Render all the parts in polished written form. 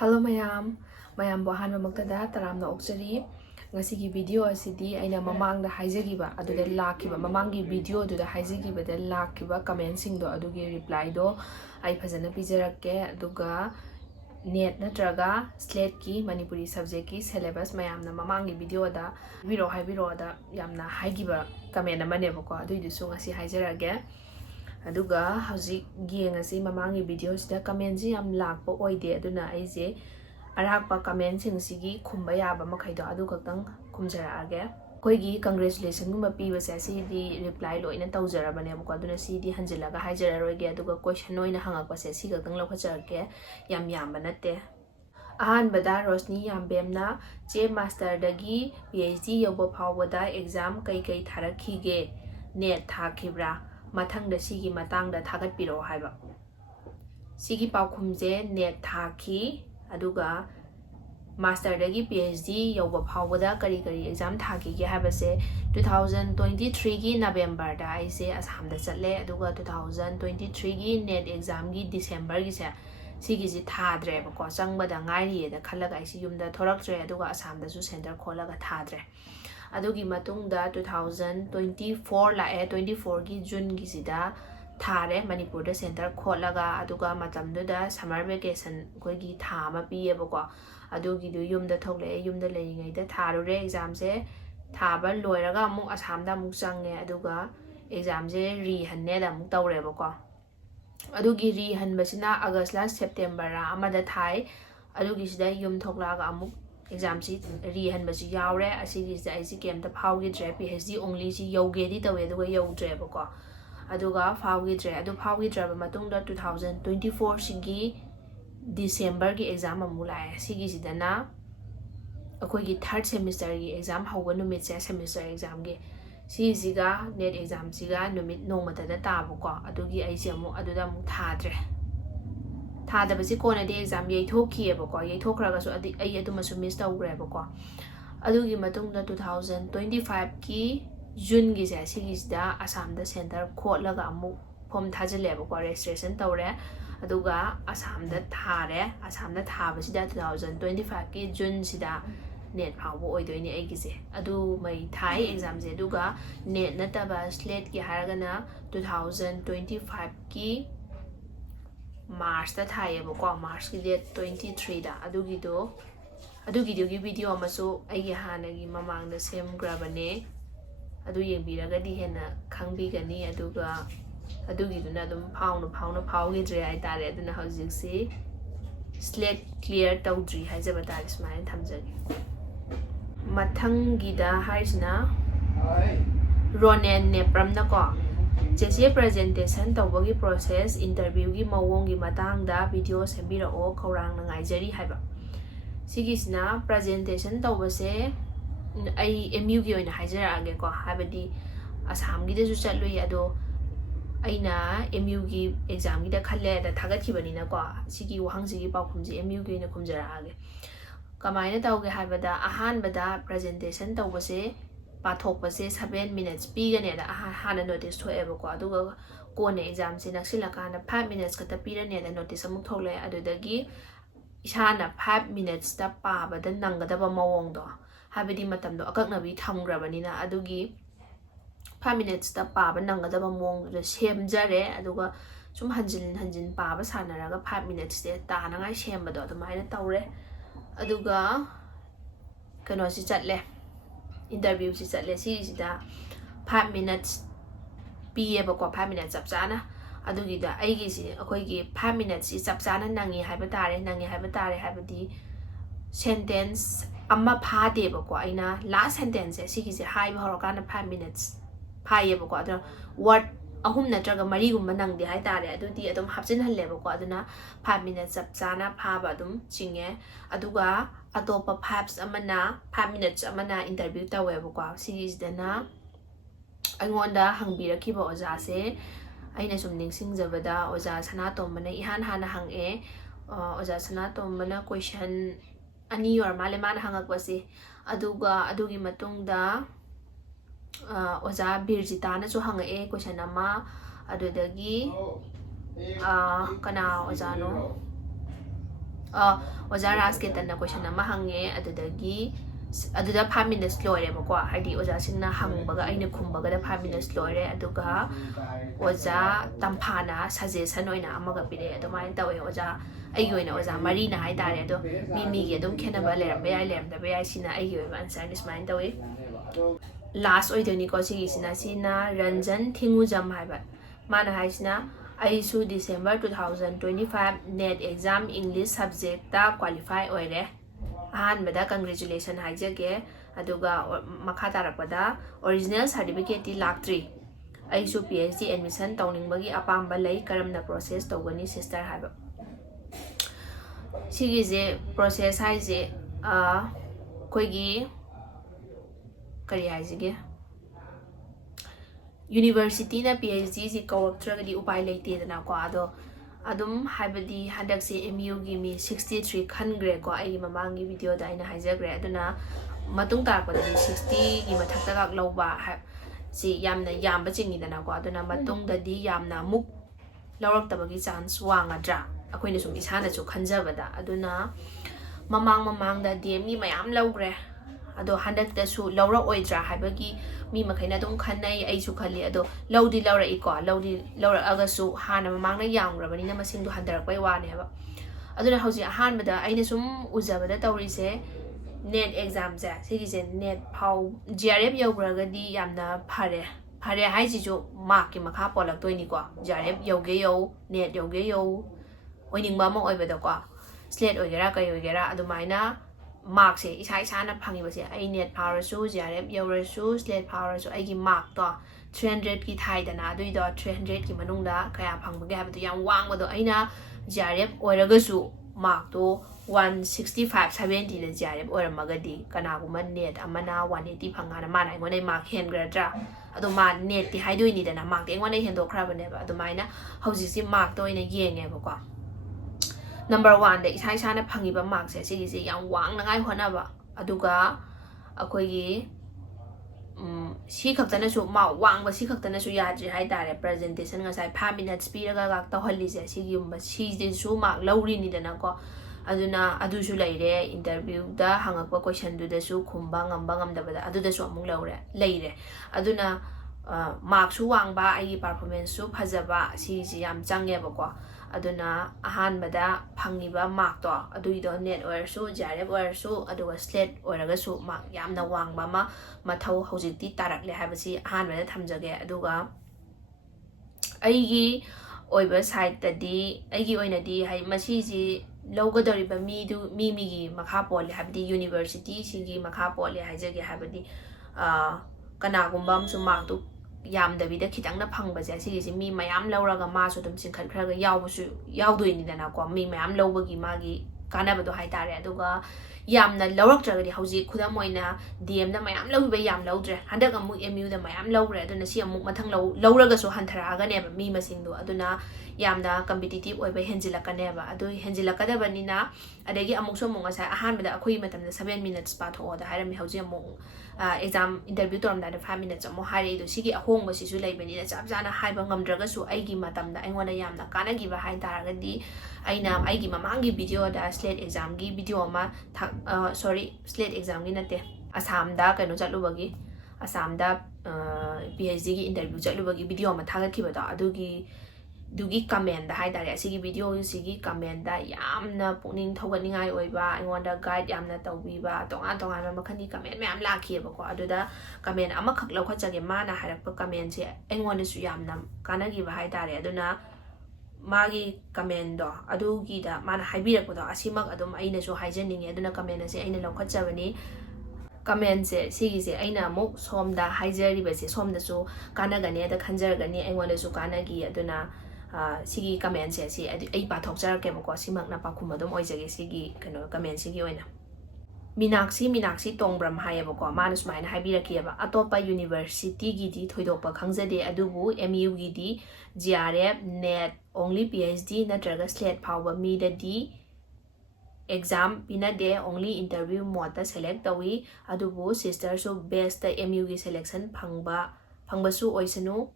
Hello mayam bohan mamaktada taramna oksari ngasigi video asidi aina mamang da haijagiba aduda lakiba mamangi video aduda haijagiba da lakiba comment sing do adugi reply do ai phajana pijarakke aduga net natraga slet ki Manipuri subject ki syllabus mayamna mamangi video da haibiro da yamna haigiba comment amane bako aduidusu ngasi haijarage aduga hauzik yengasi mamangi video sida comment ji yam lakpa oide aduna aije arakpa comment sing sigi khumba yaba makhaido adu kaktang khumjaraage koigi congratulation gumba piba se sidi reply loina tawjarabane bako aduna sidi hanjilaga haijararoige aduga question oina hangakpa se si kaktang lokhajarke yam banate ahanbada Rosni Yambemna che master dagi PhD yobo phawada exam kai tharakhige net thakibra mathang da sigi matang da thagat piro haiba sigi paukhumje net thaki aduga master dagi PhD yoba phawada kari exam thaki ge haiba se 2023 gi November da aise Assam da chatle aduga 2023 gi net exam gi December gi se sigi ji thadre ba ko changba da ngairi da khalaga aise yumda thoraktre aduga Assam da su center kholaga thadre adugi matungda 2024 la 24 gi June gi sida thare Manipur da center kholaga aduga matamdu da summer vacation koi gi tha ma piye bako adugi du yumda thokle yumda leingai da tharu re exam se thaba loiraga amu Assam da mu change aduga exam je re hanne da mu tawre bako adugi re han basina August la September ra amada thai adugi sida yum thoklaga amu exam si rehan basi yaure asigi se aisi kem ta phawgi dre PhD only si yoge di tawe aduga yodre bako aduga phawgi dre adu phawgi dre ba matung da 2024 sigi December gi exam amu lae sigi sidana akoi gi third semester gi exam hawga numit se semester exam gi si siga net exam siga numit nomata da ta bako adugi aisi amu aduda amu thadre thada basi kona de exam yei thokhi bako yei thokraga so adi ai adu masu miss tawgre bako adugi matung da 2025 ki June gi se sigi da Assam da center khotlaga amu form thajale bako registration tawre aduga Assam da thabasi da 2025 ki June sida net phawbo oidoini ai gi se adu mai thai exam je aduga net nataba slet ki haragana 2025 ki March da thai bako March ki date 23 da adugi video amasu aigi hanagi mamang da sem grabane adu yengbiraga di hena khangbigani aduga adugi duna dum phawna phawgi dre ai tare aduna hojik si slate clear tawdri haijaba tare smile thamjagi mathangi da haisna ronen nepramna ko Jesse presentation tawbagi process interview gi mawongi matangda video sembira o khorang na ngaijari haiba sigisna presentation tawbase ai MU gi oina haijara age ko habadi Assam gi desu chatlui ado aina MU gi exam gi da khalle da thagat khibani na ko sigi wahang sigi paukhumji MU gi na khumjara age kamaina tawge habada ahan bada presentation tawbase pathokpase 7 minutes pigane da hana notice thoebe ko aduga kone exam se naksilakana 5 minutes kata pirane da notice amuk thole adudagi isana 5 minutes ta paba da nangadaba mawong do habidi matamdo akaknabi thamgrabani na adugi 5 minutes ta paba nangadaba mawong da semjare aduga sum hanjin paba sanaraga 5 minutes de tanangai sembado adumaina tawre aduga kano si chatle interview si chatle si da 5 minutes piye bako 5 minutes chap chana adugi da aigi si akoi gi 5 minutes si chap chana nangi haiba tare habadi sentence amma phade bako aina last sentence si gi si haiba horokana 5 minutes phaiye bako adu word ahum natraga mari gumba nangde hai tare adudi adum hapjin halle bako aduna 5 minutes chap chana phaba adum chinge aduga atopa 5 minutes amana interview tawe bako series dana aingonda hangbirakiba oja se aina sum ningsing jabada oja sanatom ihan hana hange oja sanatom question ani or male mana hangakpase aduga adugi matungda oja birjita na chu hangae question ama adudagi kana oja no ꯑꯣꯖꯥ ꯔꯥꯖꯀꯦꯇꯟꯅ ꯀꯣꯏꯁꯟ ꯑꯃ ꯍꯪꯉꯦ ꯑꯗꯨꯗꯒꯤ ꯑꯗꯨꯗ 5 minutes ꯂꯣꯏꯔꯦꯕꯀꯣ ꯍꯥꯏꯗꯤ ꯑꯣꯖꯥꯁꯤꯡꯅ ꯍꯪꯕꯒ ꯑꯩꯅ ꯈꯨꯝꯕꯒꯗ 5 minutes ꯂꯣꯏꯔꯦ ꯑꯗꯨꯒ ꯑꯣꯖꯥ ꯇꯝꯐꯥꯅ ꯁꯖꯦꯁꯟ ꯑꯣꯏꯅ ꯑꯃꯒ ꯄꯤꯔꯛꯑꯦ ꯑꯗꯨꯃꯥꯏꯅ ꯇꯧꯋꯦ ꯑꯣꯖꯥ ꯑꯩꯒꯤ ꯑꯣꯏꯅ ꯑꯣꯖꯥ ꯃꯔꯤꯅ ꯍꯥꯏꯇꯥꯔꯦ ꯑꯗꯣ ꯃꯤꯒꯤ ꯑꯗꯨꯝ ꯈꯦꯠꯅꯕ ꯂꯩꯔꯝꯕ ꯌꯥꯏ ꯂꯩꯔꯝꯗꯕ ꯌꯥꯏ ꯁꯤꯅ ꯑꯩꯒꯤ ꯑꯣꯏꯕ ꯑꯟꯁꯔꯅꯤ ꯁꯨꯃꯥꯏꯅ ꯇꯧꯋꯤ ꯂꯥꯁ ꯑꯣꯏꯗꯣꯏꯅꯤꯀꯣ ꯁꯤꯅ ꯔꯟꯖꯟ ꯊꯤꯡꯉꯨꯖꯝ ꯍꯥꯏꯕ ꯃꯥꯅ ꯍꯥꯏꯁꯤꯅ ꯑꯩꯁꯨ December 2025 NET exam English subjectta qualify ꯑꯣꯏꯔꯦ ꯑꯍꯥꯟꯕꯗ congratulation ꯍꯥꯏꯖꯒꯦ ꯑꯗꯨꯒ ꯃꯈꯥ ꯇꯥꯔꯛꯄꯗ original certificate ꯂꯥꯛꯇ꯭ꯔꯤ ꯑꯩꯁꯨ PhD admission ꯇꯧꯅꯤꯡꯕꯒꯤ ꯑꯄꯥꯝꯕ ꯂꯩ ꯀꯔꯝꯅ process ꯇꯧꯒꯅꯤ sister ꯍꯥꯏꯕ 시기제 process 하이제 거기 그리 하이지게 university나 PhD지 कौरꯛꯇ꯭ꯔꯒꯗꯤ उपाय ꯂꯩꯇꯦꯗꯅꯀꯣ ꯑꯗꯣ ꯑꯗꯨꯝ ꯍꯥꯏꯕꯗꯤ ꯍꯟꯗꯛꯁꯦ MUꯒꯤ ꯃꯤ 63 ꯈꯟꯈ꯭ꯔꯦꯀꯣ ꯑꯩꯒꯤ ꯃꯃꯥꯡꯒꯤ ꯚꯤꯗꯤꯑꯣꯗ ꯑꯩꯅ ꯍꯥꯏꯖꯈ꯭ꯔꯦ ꯑꯗꯨꯅ ꯃꯇꯨꯡ ꯇꯥꯔꯛꯄꯗꯗꯤ 60ꯒꯤ ꯃꯊꯛꯇꯒ ꯂꯧꯕ ꯁꯤ ꯌꯥꯝꯅ ꯌꯥꯝꯕ ꯆꯤꯡꯉꯤꯗꯅꯀꯣ ꯑꯗꯨꯅ ꯃꯇꯨꯡꯗꯗꯤ ꯌꯥꯝꯅ ꯑꯃꯨꯛ ꯂꯧꯔꯛꯇꯕꯒꯤ ꯆꯥꯟꯁ ꯋꯥꯡꯒꯗ꯭ꯔꯥ ꯑꯩꯈꯣꯏꯅ ꯁꯨꯝ ꯏꯁꯥꯅꯁꯨ ꯈꯟꯖꯕꯗ ꯑꯗꯨꯅ ꯃꯃꯥꯡꯗ DMꯒꯤ ꯃꯌꯥꯝ ꯂꯧꯈ꯭ꯔꯦ ꯑꯗꯣ ꯍꯟꯗꯛꯇꯁꯨ ꯂꯧꯔꯛꯑꯣꯏꯗ꯭ꯔꯥ ꯍꯥꯏꯕꯒꯤ ꯃꯤ ꯃꯈꯩꯅ ꯑꯗꯨꯝ ꯈꯟꯅꯩ ꯑꯩꯁꯨ ꯈꯜꯂꯤ ꯑꯗꯣ ꯂꯧꯔꯛꯏꯀꯣ ꯂꯧꯔꯛꯑꯒꯁꯨ ꯍꯥꯟꯅ ꯃꯃꯥꯡꯗ ꯌꯥꯝꯈ꯭ꯔꯕꯅꯤꯅ ꯃꯁꯤꯡꯗꯣ ꯍꯟꯊꯔꯛꯄꯩ ꯋꯥꯅꯦꯕ ꯑꯗꯨꯅ ꯍꯧꯖꯤꯛ ꯑꯍꯥꯟꯕꯗ ꯑꯩꯅ ꯁꯨꯝ ꯎꯖꯕꯗ ꯇꯧꯔꯤꯁꯦ NET examꯁꯦ ꯁꯤꯒꯤꯁꯦ NET ꯐꯥꯎ GRF ꯌꯧꯈ꯭ꯔꯒꯗꯤ ꯌꯥꯝꯅ ꯐꯔꯦ ꯍꯥꯏꯁꯤꯁꯨ ꯃꯥꯔꯛꯀꯤ ꯃꯈꯥ ꯄꯣꯜꯂꯛꯇꯣꯏꯅꯤꯀꯣ GRF ꯌꯧꯒꯦ NET ꯌꯧꯒꯦ ꯑꯣꯏꯅꯤꯡꯕ ꯑꯃ ꯑꯣꯏꯕꯗꯀꯣ SLET ꯑꯣꯏꯒꯦꯔꯥ ꯀꯩ ꯑꯣꯏꯒꯦꯔꯥ ꯑꯗꯨꯃꯥꯏꯅ ꯃꯥꯔꯛꯁꯦ ꯏꯁꯥꯅ ꯐꯪꯉꯤꯕꯁꯦ ꯑꯩ NET ꯐꯥꯎꯔꯁꯨ GRF ꯌꯧꯔꯁꯨ SLET ꯐꯥꯎꯔꯁꯨ ꯑꯩꯒꯤ ꯃꯥꯔꯛꯇꯣ 300ꯀꯤ ꯊꯥꯏꯗꯅ ꯑꯗꯨꯏꯗꯣ 300ꯀꯤ ꯃꯅꯨꯡꯗ ꯀꯌా ꯐꯪꯕꯒꯦ ꯍꯥꯏꯕꯗꯣ ꯌꯥꯝ ꯋꯥꯡꯕꯗꯣ ꯑꯩꯅ GRF ꯑꯣꯏꯔꯒꯁꯨ ꯃꯥꯔꯛꯇꯣ 165 70ꯗ GRF ꯑꯣꯏꯔꯝꯃꯒꯗꯤ ꯀꯅꯥꯒꯨꯝꯕ NET ꯑꯃꯅ 180 ꯐꯪꯉꯥꯅ ꯃꯥꯅ ꯑꯩꯉꯣꯟꯗꯩ ꯃꯥꯔꯛ ꯍꯦꯟꯒ꯭ꯔꯗ꯭ꯔꯥ ꯑꯗꯣ ꯃꯥ NETꯇꯤ ꯍꯥꯏꯗꯣꯏꯅꯤꯗꯅ ꯃꯥꯔꯛꯇꯤ ꯑꯩꯉꯣꯟꯗꯩ ꯍꯦꯟꯗꯣꯛꯈ꯭ꯔꯕꯅꯦꯕ ꯑꯗꯨꯃꯥꯏꯅ ꯍꯧꯖꯤꯛꯁꯤ ꯃꯥꯔꯛꯇ ꯑꯣꯏꯅ ꯌꯦꯡꯉꯦꯕꯀꯣ Number 1ꯗ ꯏꯁꯥꯅ ꯐꯪꯉꯤꯕ ꯃꯥꯔꯛꯁꯦ ꯁꯤꯒꯤꯁꯦ ꯌꯥꯝ ꯋꯥꯡꯅꯉꯥꯏ ꯍꯣꯠꯅꯕ ꯑꯗꯨꯒ ꯑꯩꯈꯣꯏꯒꯤ ꯁꯤ ꯈꯛꯇꯅꯁꯨ ꯋꯥꯡꯕ ꯁꯤ ꯈꯛꯇꯅꯁꯨ ꯌꯥꯗ꯭ꯔꯤ ꯍꯥꯏꯇꯥꯔꯦ ꯄ꯭ꯔꯖꯦꯟꯇꯦꯁꯟ ꯉꯁꯥꯏ 5 minutes ꯄꯤꯔꯒ ꯇꯧꯍꯜꯂꯤꯁꯦ ꯁꯤꯁꯤꯁꯨ ꯃꯥꯔꯛ ꯂꯧꯔꯤꯅꯤꯗꯅꯀꯣ ꯑꯗꯨꯅ ꯑꯗꯨꯁꯨ ꯂꯩꯔꯦ ꯏꯟꯇꯔꯚ꯭ꯌꯨꯗ ꯍꯪꯉꯛꯄ ꯀꯣꯏꯁꯟꯗꯨꯗꯁꯨ ꯈꯨꯝꯕ ꯉꯝꯕ ꯉꯝꯗꯕꯗ ꯑꯗꯨꯗꯁꯨ ꯑꯃꯨꯛ ꯂꯩꯔꯦ ꯑꯗꯨꯅ ꯃꯥꯔꯛꯁꯨ ꯋꯥꯡꯕ ꯑꯩꯒꯤ ꯄꯔꯐꯣꯔꯃꯦꯟꯁꯁꯨ ꯐꯖꯕ ꯁꯤꯁꯤ ꯌꯥꯝ ꯆꯪꯉꯦꯕꯀꯣ ꯑꯗꯨꯅ ꯑꯍꯥꯟꯕꯗ ꯐꯪꯉꯤꯕ ꯃꯥꯔꯛꯇꯣ ꯑꯗꯨꯏꯗꯣ NET ꯑꯣꯏꯔꯁꯨ GRF ꯑꯣꯏꯔꯁꯨ ꯑꯗꯨꯒ SLET ꯑꯣꯏꯔꯒꯁꯨ ꯃꯥꯔꯛ ꯌꯥꯝꯅ ꯋꯥꯡꯕ ꯑꯃ ꯃꯊꯧ ꯍꯧꯖꯤꯛꯇꯤ ꯇꯥꯔꯛꯂꯦ ꯍꯥꯏꯕꯁꯤ ꯑꯍꯥꯟꯕꯗ ꯊꯝꯖꯒꯦ ꯑꯗꯨꯒ ꯑꯩꯒꯤ ꯑꯣꯏꯕ ꯁꯥꯏꯠꯇꯗꯤ ꯑꯩꯒꯤ ꯑꯣꯏꯅꯗꯤ ꯃꯁꯤꯁꯤ ꯂꯧꯒꯗꯧꯔꯤꯕ ꯃꯤꯒꯤ ꯃꯈꯥ ꯄꯣꯜꯂꯦ ꯍꯥꯏꯕꯗꯤ ꯌꯨꯅꯤꯚꯔꯁꯤꯇꯤꯁꯤꯡꯒꯤ ꯃꯈꯥ ꯄꯣꯜꯂꯦ ꯍꯥꯏꯖꯒꯦ ꯍꯥꯏꯕꯗꯤ ꯀꯅꯥꯒꯨꯝꯕ ꯑꯃꯁꯨ ꯃꯥꯔꯛꯇꯨ ꯌꯥꯝꯗꯕꯤꯗ ꯈꯤꯇꯪꯅ ꯐꯪꯕꯁꯦ ꯁꯤꯒꯤꯁꯤ ꯃꯤ ꯃꯌꯥꯝ ꯂꯧꯔꯒ ꯃꯥꯁꯨ ꯑꯗꯨꯝ ꯆꯤꯡꯈꯠꯈ꯭ꯔꯒ ꯌꯥꯎꯗꯣꯏꯅꯤꯗꯅꯀꯣ ꯃꯤ ꯃꯌꯥꯝ ꯂꯧꯕꯒꯤ ꯃꯥꯒꯤ ꯀꯥꯟꯅꯕꯗꯣ ꯍꯥꯏꯇꯥꯔꯦ ꯑꯗꯨꯒ ꯌꯥꯝꯅ ꯂꯧꯔꯛꯇ꯭ꯔꯒꯗꯤ ꯍꯧꯖꯤꯛ ꯈꯨꯗꯝ ꯑꯣꯏꯅ DMꯗ ꯃꯌꯥꯝ ꯂꯧꯕ ꯌꯥꯝ ꯂꯧꯗ꯭ꯔꯦ ꯍꯟꯗꯛ ꯑꯃꯨꯛ MUꯗ ꯃꯌꯥꯝ ꯂꯧꯈ꯭ꯔꯦ ꯑꯗꯨꯅ ꯁꯤ ꯑꯃꯨꯛ ꯃꯊꯪ ꯂꯧꯔꯒꯁꯨ ꯍꯟꯊꯔꯛꯑꯒꯅꯦꯕ ꯃꯤ ꯃꯁꯤꯡꯗꯣ ꯑꯗꯨꯅ ꯌꯥꯝꯅ ꯀꯝꯄꯤꯇꯤꯇꯤቭ ꯑꯣꯏꯕ ꯍꯦꯟꯖꯤꯜꯂꯛꯀꯅꯦꯕ ꯑꯗꯨ ꯍꯦꯟꯖꯤꯜꯂꯛꯀꯗꯕꯅꯤꯅ ꯑꯗꯒꯤ ꯑꯃꯨꯛꯁꯨ ꯉꯁꯥꯏ ꯑꯍꯥꯟꯕꯗ ꯑꯩꯈꯣꯏꯒꯤ ꯃꯇꯝꯗ 7 minutes ꯄꯥꯊꯣꯛꯑꯣꯗ ꯍꯥꯏꯔꯝꯃꯤ ꯍꯧꯖꯤꯛ ꯑꯃꯨꯛ exam interview ꯇꯧꯔꯝꯗꯥꯏꯗ 5 minutes ꯑꯃꯨꯛ ꯍꯥꯏꯔꯛꯏꯗꯣ ꯁꯤꯒꯤ ꯑꯍꯣꯡꯕꯁꯤꯁꯨ ꯂꯩꯕꯅꯤꯅ ꯆꯞ ꯆꯥꯅ ꯍꯥꯏꯕ ꯉꯝꯗ꯭ꯔꯒꯁꯨ ꯑꯩꯒꯤ ꯃꯇꯝꯗ ꯑꯩꯉꯣꯟꯗ ꯌꯥꯝꯅ ꯀꯥꯟꯅꯈꯤꯕ ꯍꯥꯏꯇꯥꯔꯒꯗꯤ ꯑꯩꯅ ꯑꯩꯒꯤ ꯃꯃꯥꯡꯒꯤ ꯚꯤꯗꯤꯑꯣꯗ SLET examꯒꯤ ꯚꯤꯗꯤꯑꯣ ꯑꯃ SLET examꯒꯤ ꯅꯠꯇꯦ ꯑꯁꯥꯝꯗ ꯀꯩꯅꯣ ꯆꯠꯂꯨꯕꯒꯤ ꯑꯁꯥꯝꯗ PhDꯒꯤ interview ꯆꯠꯂꯨꯕꯒꯤ ꯚꯤꯗꯤꯑꯣ ꯑꯃ ꯊꯥꯒꯠꯈꯤꯕꯗꯣ ꯑꯗꯨꯒꯤ ꯀꯃꯦꯟꯗ ꯍꯥꯏꯇꯥꯔꯦ ꯑꯁꯤꯒꯤ ꯚꯤꯗꯤꯑꯣꯁꯤꯒꯤ ꯀꯃꯦꯟꯗ ꯌꯥꯝꯅ ꯄꯨꯛꯅꯤꯡ ꯊꯧꯒꯠꯅꯤꯡꯉꯥꯏ ꯑꯣꯏꯕ ꯑꯩꯉꯣꯟꯗ ꯒꯥꯏꯗ ꯌꯥꯝꯅ ꯇꯧꯕꯤꯕ ꯇꯣꯉꯥꯟꯕ ꯃꯈꯜꯒꯤ ꯀꯃꯦꯟ ꯃꯌꯥꯝ ꯂꯥꯛꯈꯤꯑꯕꯀꯣ ꯑꯗꯨꯗ ꯀꯃꯦꯟ ꯑꯃꯈꯛ ꯂꯧꯈꯠꯆꯒꯦ ꯃꯥꯅ ꯍꯥꯏꯔꯛꯄ ꯀꯃꯦꯟꯁꯦ ꯑꯩꯉꯣꯟꯗꯁꯨ ꯌꯥꯝꯅ ꯀꯥꯟꯅꯈꯤꯕ ꯍꯥꯏꯇꯥꯔꯦ ꯑꯗꯨꯅ 마기 카멘도 아두기다 만 하이비락보다 아시막 아둠 아이나쇼 하이제닝에 아두나 카멘에세 아이나 럭hat자버니 카멘세 시기세 아이나 목 솜다 하이제리베세 솜다수 까나가니에다 칸저가니 앵원에수 까나기 아두나 시기 카멘세 시 아이 바톡자르케보고 시막나 바쿠마돔 오이자게 시기 그노 카멘 시기 오이나 미낙시 똥브람 하예보고 마는 수마이나 하이비락기에바 아토파 유니버시티기디 토이도파 강제데 아두부 MU기디 GRF NET only PhD natraga SLET power midadi exam pinade only interview mode select tawi adubu sister so best MU gi selection phangbasu oisanu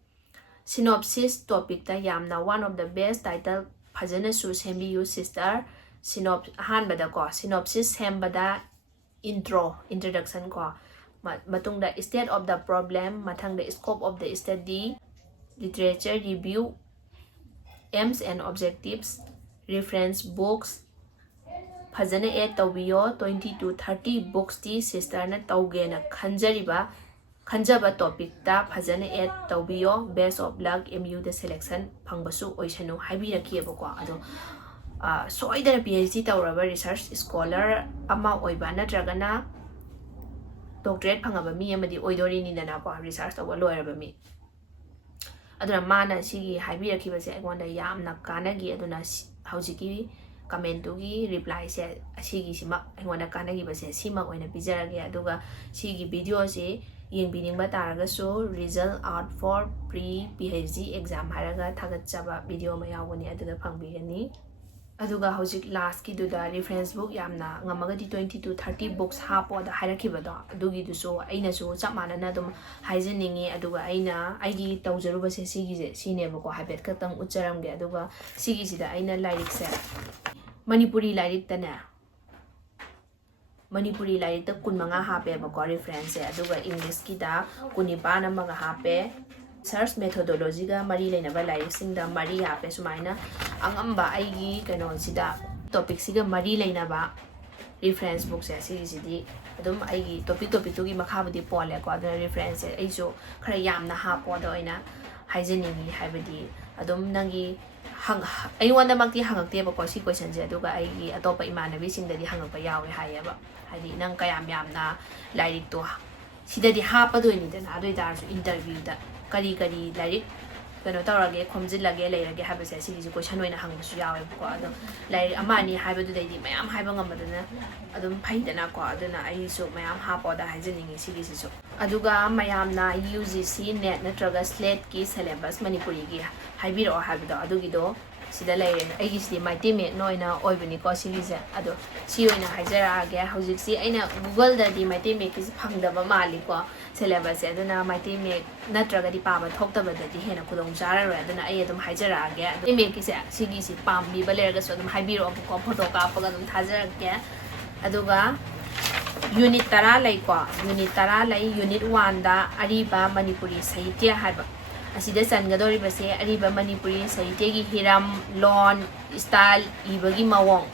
synopsis topic ta yamna one of the best title phajana su sembi you sister ꯑꯍꯥꯟꯕꯗ ꯀꯣ synopsis ꯁꯦꯝꯕꯗ introduction ꯀꯣ matungda state of the problem mathangda scope of the study literature review aims and objectives reference books fazana add tawbiyo 20 to 30 books ti sister na tawgena khanjaba topic ta fazana add tawbiyo best of luck MU the selection phangbasu oisanu haibirakieba ko ado soidana PhD tawraba research scholar ama oiba natragana doctorate phangaba mi amadi oidori ni dana ko research tawa loiraba mi aduna mana sigi haibirakiba se agonda yamna kanagi aduna haujiki comment tugi reply se asigi sima agonda kanagi base sima oina pijarage aduga sigi video se yengbining taraga so result out for pre PhD exam haraga thagachaba video ma yawani aduga phangbigani aduga hojik last ki duda reference book yamna ngamagadi 20 to 30 books hapo da hairakibado adugi du so aina so chamana na dum haijeningi aduga aina aigi tawjaruba se sigi je sineba ko habet katang ucharamge aduga sigi sida aina lyric se Manipuri lyric tana Manipuri lyric ta kunmanga hape ba ko reference aduga English ki da kunipana maga hape search methodology ga mari leina ba lyric sing da mari hape sumaina angamba aigi kano sida topic siga mari leina ba reference book se sigi adum aigi topic tu gi makhabudi pole ko aduna reference aiso khara yamna ha po da oina haijeningi haibadi adum nangi ai wanda makti hangakte ba ko si question je aduga aigi atopa imanabi singdadi hangakpa yawe hayaba hadi nang kayam yamna lyric to sidadi ha pa doini dana adoi dar su interview da kari lyric kano tawrage khomjilage leirage habase sigi question oina hangbasu yawe ko ado lyric amani haibadu dai mayam haiba ngamadana adum phaidana ko aduna ai su mayam ha po da haijeningi sigi su aduga mayamna UGC Net natraga Slet ki syllabus Manipuri gi haibiro habida adugido sida leire aigi sidi maite me noina oibani ko sigi ado si oina haijara age hojik si aina Google da di maite me ki phangdaba mali ko syllabus aduna maite me natraga di paba thokdaba da di hena kudong jara ro aduna ai adum haijara age ado me ki sigi si pambi baleraga so adum haibiro ko photo kapaga adum thajara ge aduga unit tara lai ko unit tara lai unit 1 da ariba Manipuri sahitya haiba asida sangadori base ariba Manipuri sahitya gi hiram lon style ibagi mawong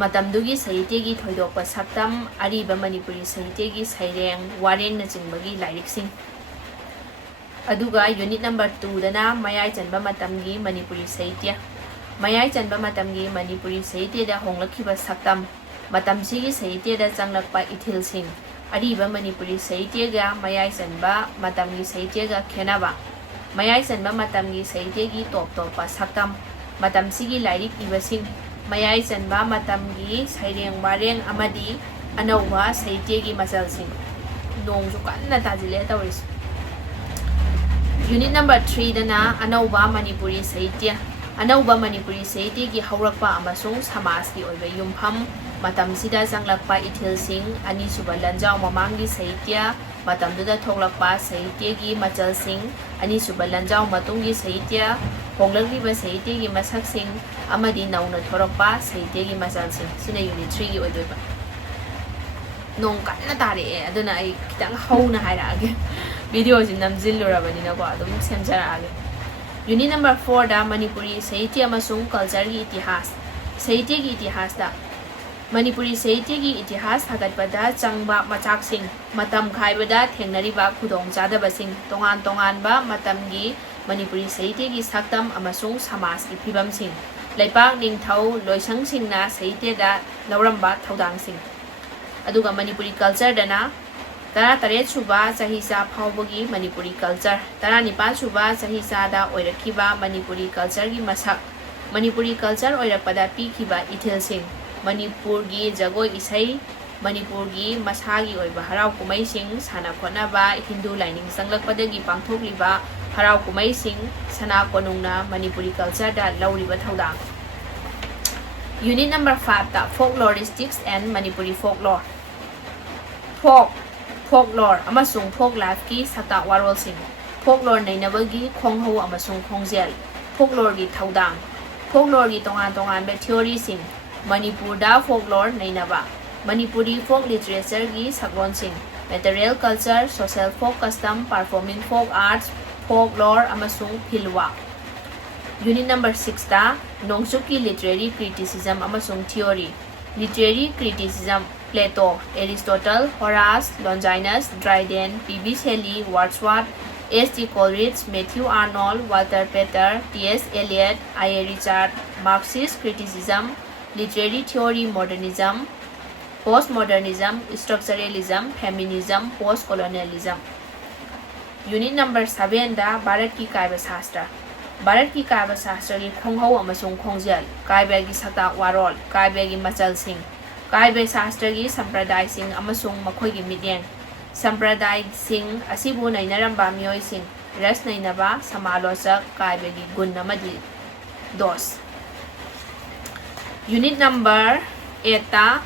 matamdugi sahitya gi thoidokpa saktam ariba Manipuri sahitya gi saireng wareng na jingbagi lyric sing aduga unit number 2 dana mayai chanba matamgi Manipuri sahitya Manipuri sahitya da honglakhiba saktam matamsigi sahitya da changlakpa ithil sing ariba Manipuri sahitya ga mayai chanba matamgi sahitya ga khenaba mayai chanba matamgi sahitya gi top pa saktam matamsigi lyric ibasing mayai chanba matamgi saireng wareng amadi anauba sahitya gi masal sing nong ju kanna tajile tawis unit number 3 dana anauba Manipuri sahitya gi haurakpa amasung samas gi oiba yumpham matamsida changlakpa ithil sing ani suba lanjau mamangi sahitya matamduda thoklakpa sahitya gi machal sing ani suba lanjau matungi sahitya honglakliba sahitya gi masak sing amadi nauna thorakpa sahitya gi machal sing sina unit 3 gi oidoiba nong kanna tare aduna ai kitang hauna hairage video ji namjillurabani na ko adum semjarage unit number 4 da Manipuri sahitya amasung culture gi itihas sahitya gi itihas da Manipuri sahitya gi itihas thagatpada changba machaksing matam khaibada thengnariba khudong chadabasing tongan ba matamgi Manipuri sahitya gi saktam amasung samas gi phibam sing laipak ningthau loisang singna sahitya da lauramba thodang sing aduga Manipuri culture dana tara tare suba chahisa phawbagi Manipuri culture tara nipa suba chahisa da oirakhiba Manipuri culture gi masak Manipuri culture oirakpada pikhiba ithil sing Manipur gi jagoi isai Manipur gi masagi oiba harau kumai sing sana khonaba Hindu lining sanglakpadagi pangthokliba harau kumai sing sana konungna Manipuri culture da lauriba thodang unit number 5 da folkloristics and Manipuri folklore folklore amasung folk life ki sata warol sing folklore nainabagi khonghau amasung khongjel folklore gi thodang folklore gi tongan be theory sing Manipurda folklore nainaba Manipuri folk literature gi saklonsing material culture social folk custom performing folk arts folklore amasung philwa Unit number 6 ta Nongsuki literary criticism amasung theory literary criticism Plato Aristotle Horace Longinus Dryden P.B. Shelley Wordsworth S.T. Coleridge Matthew Arnold Walter Pater T.S. Eliot I.A. Richard Marxist criticism literary theory modernism postmodernism structuralism feminism postcolonialism Unit number 7 da Bharat ki Kaiba Shastra Bharat ki Kaiba Shastra gi khonghau amasung khongjal Kaiba gi sakta warol Kaiba gi machal sing Kaiba Shastra gi sampradai sing amasung makhoi gi midyeng sampradai sing asibu nainaramba myoi sing ras nainaba samalosak Kaiba gi gun amadi dos Unit number 8 ta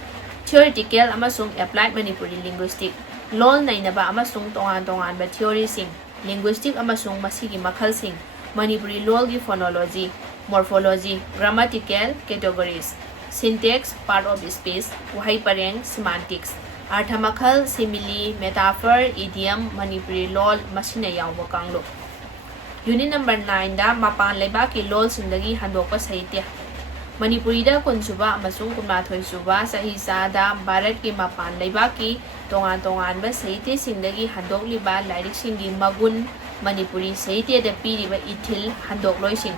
theoretical amasung applied Manipuri linguistic lol nainaba amasung tongan ba theory sing linguistic amasung masigi makhal sing Manipuri lol gi phonology morphology grammatical categories syntax part of speech wahai pareng semantics artha makhal simile metaphor idiom Manipuri lol masina yawba kanglo Unit number 9 da mapan leba ki lol sindagi handokpa sahitya Manipuri da kunsuba amasung kunmathoi suba sahi sada Bharat ki mapan leba ki tongan ba sahitya sindagi handokliba lairik singi magun Manipuri sahitya da piriba ithil handok loising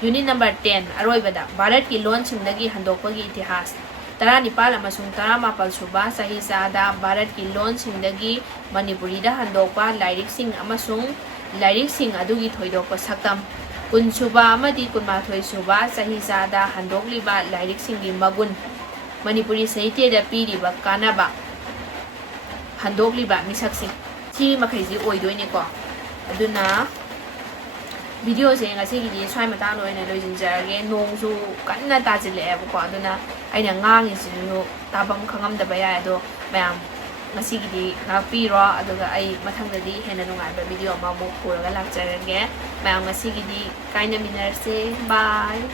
Unit number 10 aroibada Bharat ki lon sindagi handokpagi itihas Tara nipal amasung tara mapal suba sahi sada Bharat ki lon sindagi Manipuri da handokpa lairik sing amasung lairik sing adugi thoidokpa saktam kunsuba amadi kunmathoi suba sahi sada handokliba lairik singi magun Manipuri sahitya da piriba kanaba handokliba misaksing chi makhaisi oidoine ko aduna video se ngasigi swai mata loina loijinjarage nongsu kanna tajile ko aduna aina ngangi sinu tabam khangamdaba ya ado mayam ngasigi ngapiro aduga ai mathangdadi hena nungai video ma mo puraga lakjarage mayam ngasigi kaina minarse bye